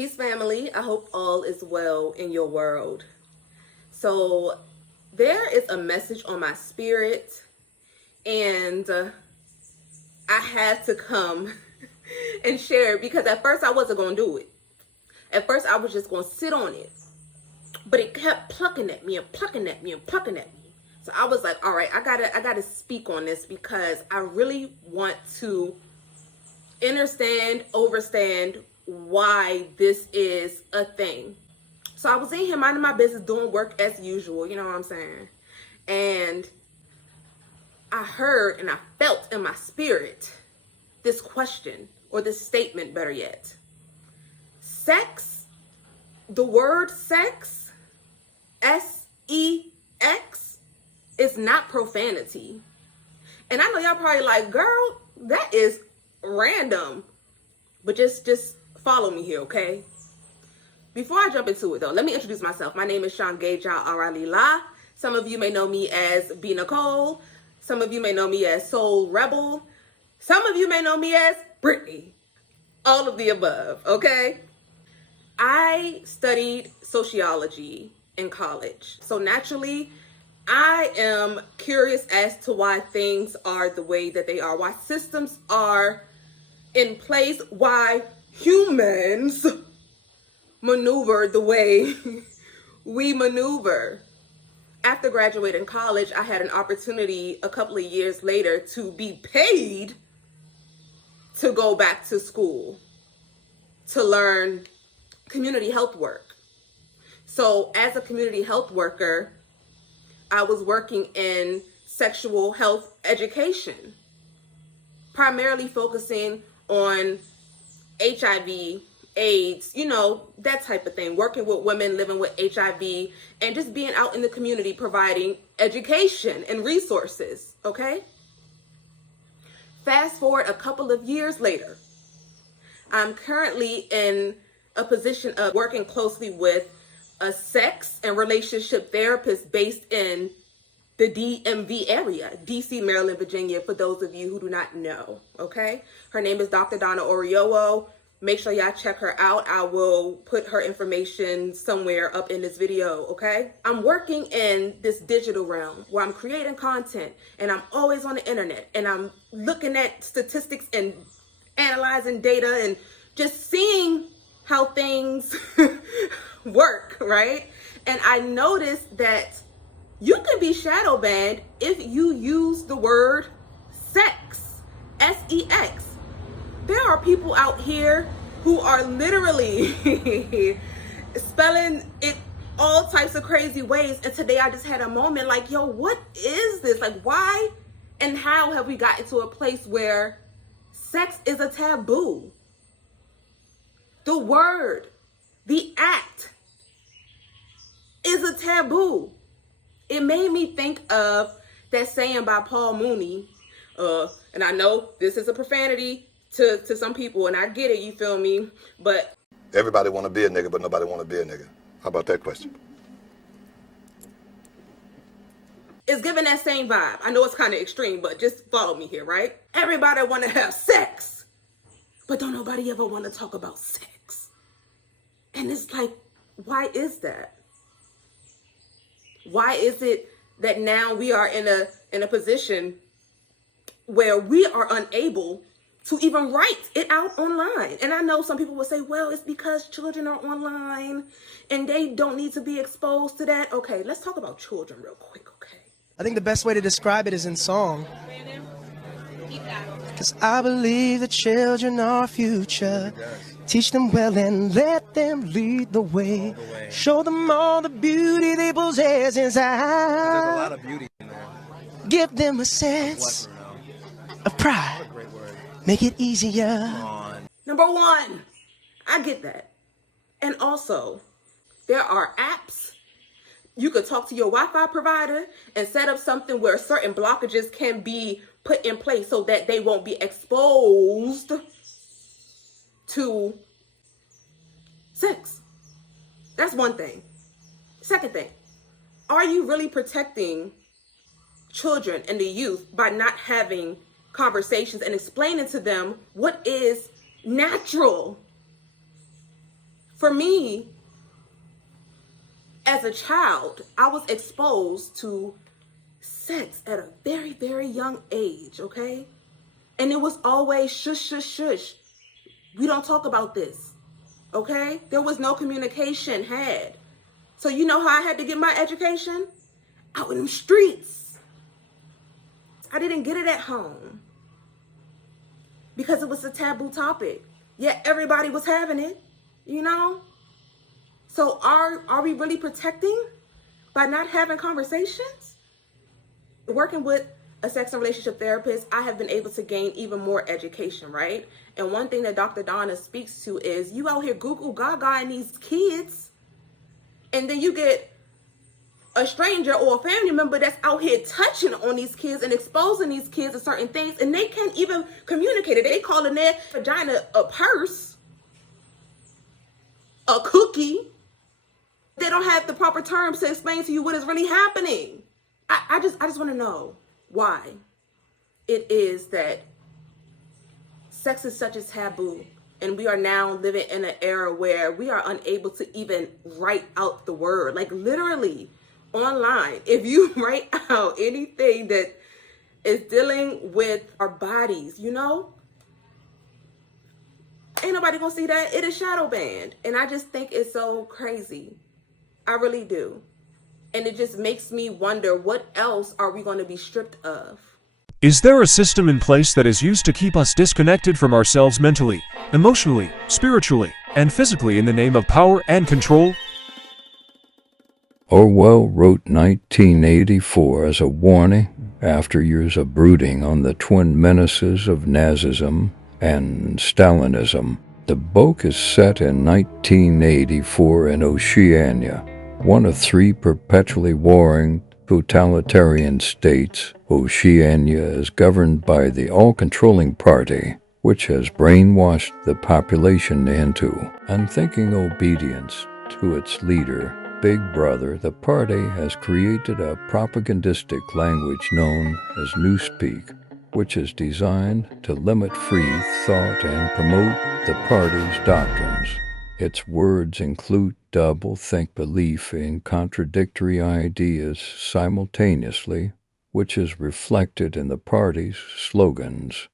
Peace, family. I hope all is well in your world. So, there is a message on my spirit, and I had to come and share it because at first I wasn't going to do it. At first, I was just going to sit on it, but it kept plucking at me and plucking at me and plucking at me. So I was like, all right, I gotta speak on this because I really want to overstand why this is a thing. So I was in here minding my business, doing work as usual, you know what I'm saying? And I heard and I felt in my spirit this question, or this statement, better yet. Sex, the word sex, S-E-X, is not profanity. And I know y'all probably like, girl, that is random. But just follow me here, okay? Before I jump into it, though, let me introduce myself. My name is Shangeja Aralila. Some of you may know me as B. Nicole. Some of you may know me as Soul Rebel. Some of you may know me as Brittany. All of the above, okay? I studied sociology in college. So naturally, I am curious as to why things are the way that they are, why systems are in place, why humans maneuver the way we maneuver. After graduating college, I had an opportunity a couple of years later to be paid to go back to school to learn community health work. So as a community health worker, I was working in sexual health education, primarily focusing on HIV, AIDS, you know, that type of thing, working with women living with HIV and just being out in the community providing education and resources, okay? Fast forward a couple of years later, I'm currently in a position of working closely with a sex and relationship therapist based in the DMV area, DC, Maryland, Virginia, for those of you who do not know, okay? Her name is Dr. Donna Oriowo. Make sure y'all check her out. I will put her information somewhere up in this video, okay? I'm working in this digital realm where I'm creating content and I'm always on the internet and I'm looking at statistics and analyzing data and just seeing how things work, right? And I noticed that you can be shadow banned if you use the word sex, S-E-X. There are people out here who are literally spelling it all types of crazy ways. And today I just had a moment like, yo, what is this? Like, why and how have we gotten to a place where sex is a taboo? The word, the act is a taboo. It made me think of that saying by Paul Mooney, and I know this is a profanity to some people, and I get it, you feel me, but everybody want to be a nigga, but nobody want to be a nigga. How about that question? It's giving that same vibe. I know it's kind of extreme, but just follow me here, right? Everybody want to have sex, but don't nobody ever want to talk about sex. And it's like, why is that? Why is it that now we are in a position where we are unable to even write it out online? And I know some people will say, well, it's because children are online and they don't need to be exposed to that. Okay, let's talk about children real quick, okay? I think the best way to describe it is in song. Because I believe the children are our future. Teach them well and let them lead the way. Show them all the beauty they possess inside. There's a lot of beauty in there. Give them a sense of pride. Make it easier. Number one, I get that. And also, there are apps. You could talk to your Wi-Fi provider and set up something where certain blockages can be put in place so that they won't be exposed to sex. That's one thing. Second thing, are you really protecting children and the youth by not having conversations and explaining to them what is natural For me, as a child, I was exposed to sex at a very, very young age, okay? And it was always shush, shush, shush. We don't talk about this, okay? There was no communication had. So you know how I had to get my education? Out in them streets. I didn't get it at home because it was a taboo topic. Yet everybody was having it, you know? So are we really protecting by not having conversations? Working with a sex and relationship therapist, I have been able to gain even more education, right? And one thing that Dr. Donna speaks to is you out here Google Gaga and these kids, and then you get a stranger or a family member that's out here touching on these kids and exposing these kids to certain things, and they can't even communicate it. They calling their vagina a purse, a cookie. They don't have the proper terms to explain to you what is really happening. I just want to know why it is that sex is such a taboo, and we are now living in an era where we are unable to even write out the word. Like literally online, if you write out anything that is dealing with our bodies, you know, ain't nobody gonna see that. It is shadow banned. And I just think it's so crazy. I really do. And it just makes me wonder, what else are we going to be stripped of? Is there a system in place that is used to keep us disconnected from ourselves mentally, emotionally, spiritually, and physically in the name of power and control? Orwell wrote 1984 as a warning after years of brooding on the twin menaces of Nazism and Stalinism. The book is set in 1984 in Oceania, one of three perpetually warring totalitarian states. Oceania is governed by the all-controlling party, which has brainwashed the population into unthinking obedience to its leader, Big Brother. The party has created a propagandistic language known as Newspeak, which is designed to limit free thought and promote the party's doctrines. Its words include double-think belief in contradictory ideas simultaneously, which is reflected in the party's slogans.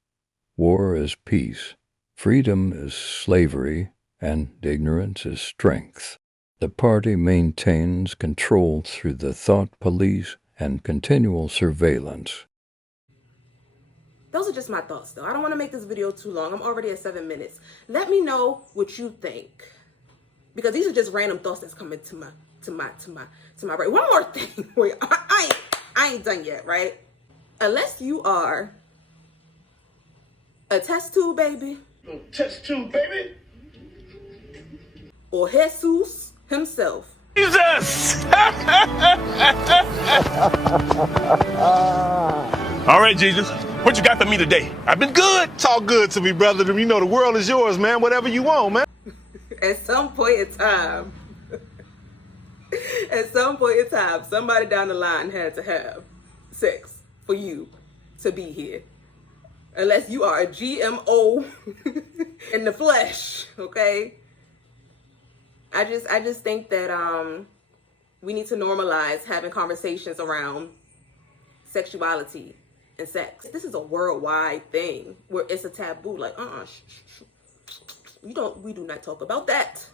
War is peace, freedom is slavery, and ignorance is strength. The party maintains control through the thought police and continual surveillance. Those are just my thoughts, though. I don't want to make this video too long. I'm already at 7 minutes. Let me know what you think, because these are just random thoughts that's coming to my brain. One more thing. Wait, I ain't done yet, right? Unless you are a test tube baby, or Jesus himself. Jesus! All right, Jesus, what you got for me today? I've been good. Talk good to me, brother. You know the world is yours, man. Whatever you want, man. At some point in time, somebody down the line had to have sex for you to be here. Unless you are a GMO in the flesh, okay? I just think that we need to normalize having conversations around sexuality and sex. This is a worldwide thing where it's a taboo. Like, we do not talk about that.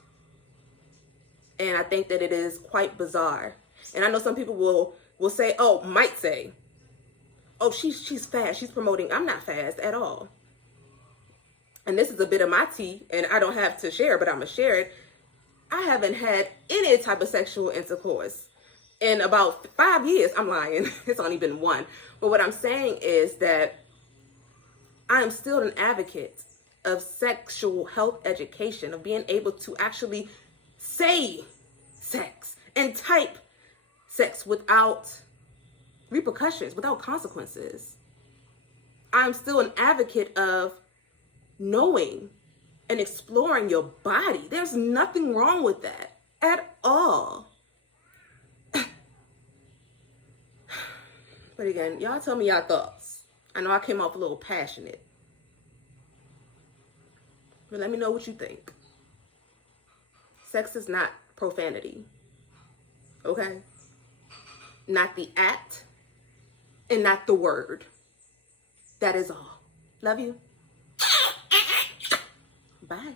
And I think that it is quite bizarre. And I know some people will say, might say, she's fast, she's promoting. I'm not fast at all. And this is a bit of my tea, and I don't have to share, but I'm gonna share it. I haven't had any type of sexual intercourse in about 5 years. I'm lying. It's only been one. But what I'm saying is that I am still an advocate of sexual health education, of being able to actually say sex and type sex without repercussions, without consequences. I'm still an advocate of knowing and exploring your body. There's nothing wrong with that at all. But again, y'all tell me y'all thoughts. I know I came off a little passionate, but let me know what you think. Sex is not profanity. Okay? Not the act and not the word. That is all. Love you. Bye.